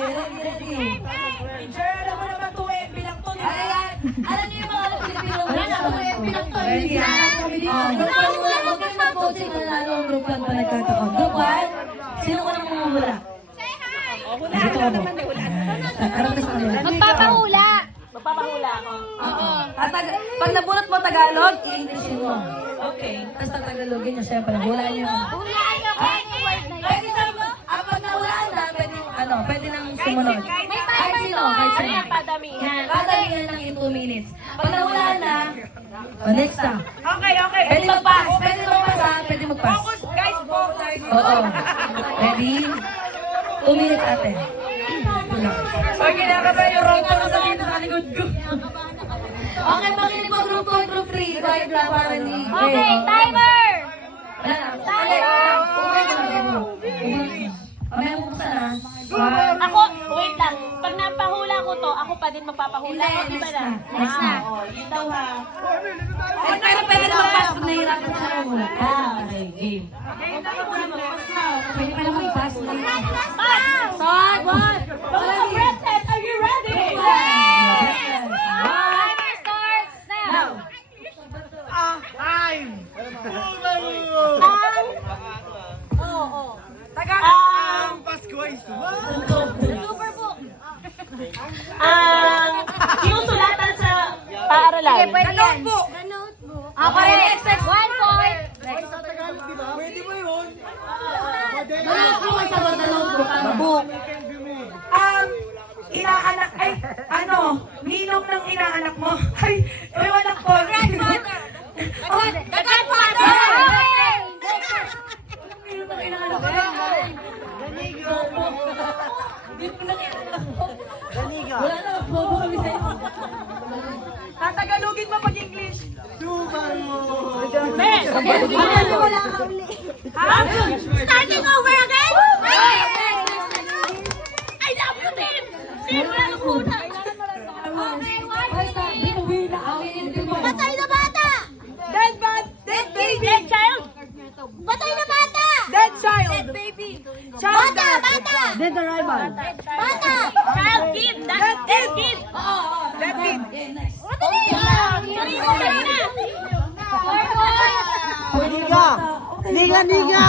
Teacher, alam mo naman 2 MB lang to. Alam niyo yung mga Pilipino, 2 MB lang to. Huwag kayo mag-coaching na lalo ang group 1 pa nagkataon. Group 1, sino ko nang mumula? Ito ako. Harap ka sa kanila. Magpapahula. Magpapahula ako. Oo. Pag nabunot mo Tagalog, i-Englishin mo. Okay. Tapos Tagalogin nyo, syempre, hulaan nyo. Hulaan niyo kung ano yung word na yun. Pwede na, pag nahulaan na, pwede nang sumunod. Kahit sino, kahit sino. Kaya padamihan. Padamihan lang in 2 minutes. Pag nahulaan na, next na. Okay, okay. Pwede mag-pass, pwede mag-pass ha, pwede mag-pass. Focus, guys, focus. Oo. Ready? 2 minutes ate. Pag kinakaba yung roto sa likod ko. Okay, makinig po group 2, group 3. Quiet lang para ni... Okay, timer! Wala na. Okay ka lang. Mamaya mo buksan ha. Ako, wait lang. Pag napahula ko to, ako pa din magpapahula. Hindi, Di ba next na? na. Next na. Yun daw ha. Pero pwede na mag-pass kung nahihirapan siya muna. Okay, game. Pwede pa lang mag-pass. Pass! Start! One! Mga breathless, are you ready? Timer starts now! Ang Pasko ay suma! Superbook! sinusulatan sa paaralan. Okay, pwede yan. The notebook. Okay, next. 1 point. Sa Tagalog, di ba? Pwede mo yun. Book. Inaanak, ay, ninong ng inaanak mo. Ay, yung anak ko. Grandfather. Oh, The Godfather. Okay. Ninong ng inaanak mo. Hindi mo na kinaanak mo. Wala na, bobo kami sa'yo. Tatagalogin mo pag English. Subaru! Wala ka uli. Starting over again? I love you, Tim! Tim, wala na muna. Okay, 1 minute. Patay na bata! Dead baby. Dead child? Patay na bata! Dead child. Dead baby. Child. Bata! Dead arrival. Bata! Child kid! Dead kid! Dead kid. Tuloy mo kayo na! 4 points! Niga! Niga, niga!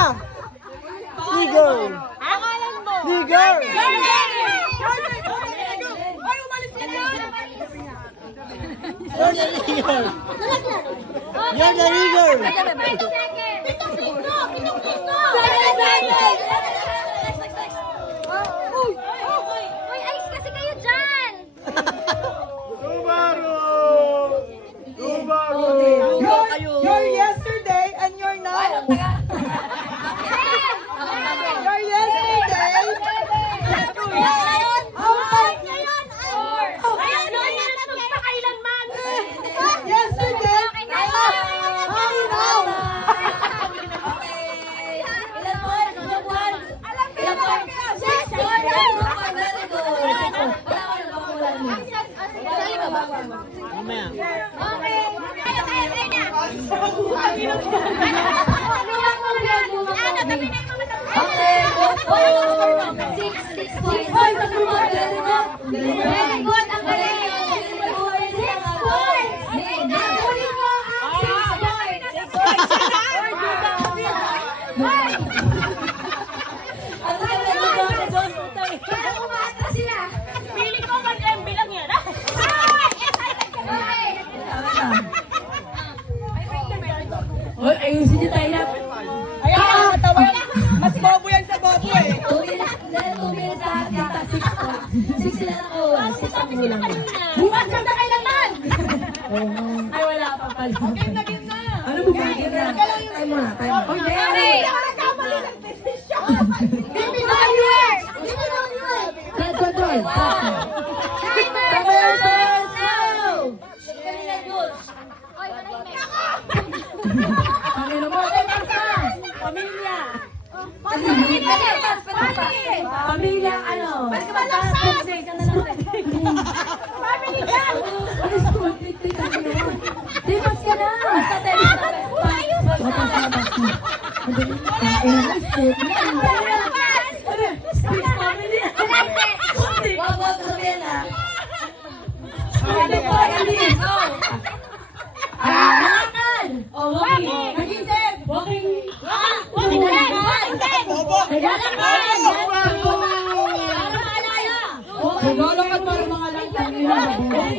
Niger! Pangalan mo! Niger! Ay, umalis ka na. You're the Niger! Nalaglag! You're the Niger! 5 seconds! Pitong pito! Pitong pito! 7 seconds! Uy, alis kasi kayo dyan! Subaru! Subaru! You're yesterday and you're now. You're yesterday. Yesterday. Mamaya. Very good, ang galing. 6 points. Nahuli mo ang 6 points. Kaya umaatras sila. Pili ko 1 MB lang yan. Okay. Hoy, ayusin niyo tayo na. Ayan, matawa. Mas bobo yan sa bobo eh. 2 minutes, dahil 2 minutes lahat dito, 6 points. 6 sila nakuha, 6 ang kulang. Bukas ka na kailangan. Ay, wala pa pala. Game na. Ano mo ba? Game na. Time mo na, time mo. Okay. Give me the words. Give me the words. Control. Timer starts now. Kanina good. Oy, manahimik. Pangino mo. Pamilya. Pamilya, ano? Family dyan. Alis ko, tik-tik ka na. Dimas ka na. Batas na, batas na. Madali. Ay, step na. Ano? Step family. Sabi ko, bilis. Go. Lakad. Oh, walking. Nag-isip. Walking. Walking dead! Walking dead! Naglalakad! Naglalakad para mga lantang nila. Naglalakad!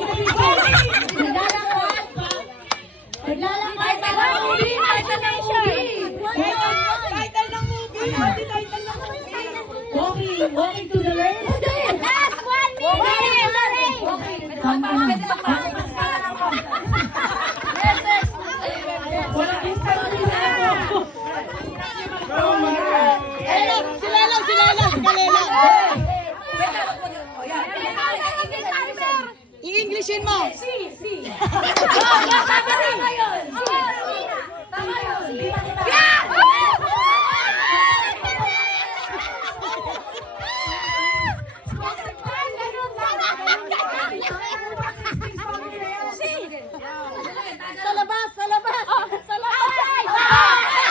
Title ng movie. Title ng movie. Walking to the left. Last 1 minute! Walang instruction na ako. I-Englishin mo. Sa labas! Sa labas! Sa labas!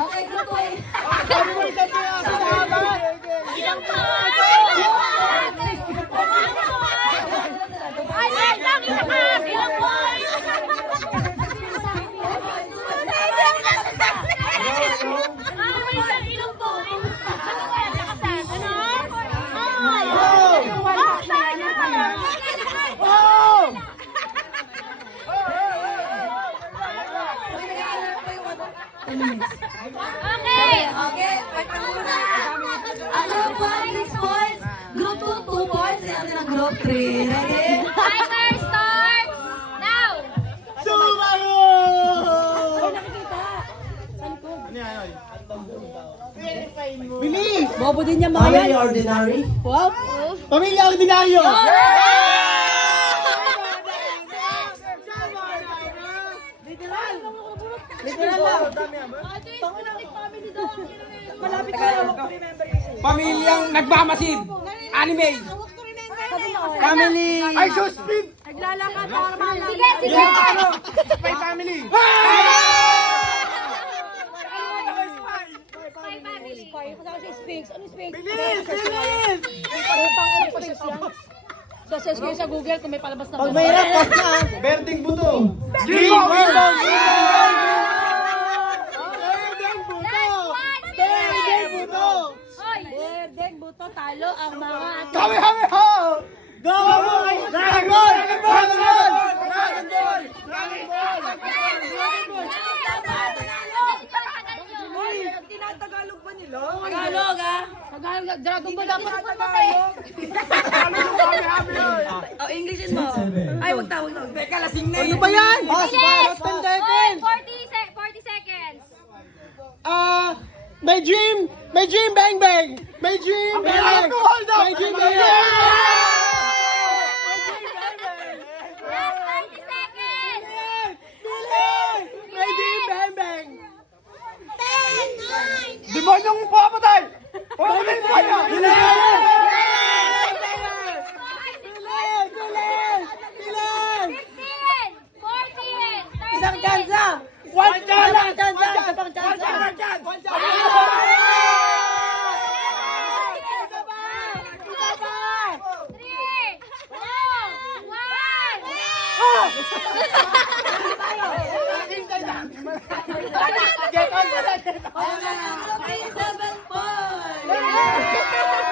Okay, group one. Okay! Okay, pagpag muna. Ang group 1 is points. Group 2, 2 points. Sinabi ng group 3. Ready? Timer starts now! Subaru! Bilis! Bobo din niya mga yan. Family ordinary? Wow. Pamilya ordinaryo! Literal lang. Malapit ka lang. Remember yun. Pamilyang nagmamasid. Anime. Family! Ay, suspend. Sige, sige! Spy family. Bilis! Bilis! Search kayo sa Google kung may palabas na Pag mahirap, pas na! Berding buto. Jimmy! Last 1 minute! Hoy! Deng buto, talo ang mga Kami, kami, ho! Go! Dragon Ball! Dragon Ball! Dragon Ball! Dragon Ball! tinatagalog ba nila? Tagalog, ah. Dragon Ball dapat patay. Oh, Englishin mo. Ay, wag tawag na. Teka, lasing na Ano ba yan? Pas, Bilis! pas, 10 Hoy, seconds! 40 seconds! My dream, bang bang! My dream, bang bang! Hold up! My dream, bang bang! Last 30 seconds! My dream, bang bang! Demonyong papatay! Papatay mo yan! Bilis! 15! 14! Isang 13! kansa. One chance! Isang kansa. Isa pang kansa. One chance! 3! 2! 1! Group 3, 7 points.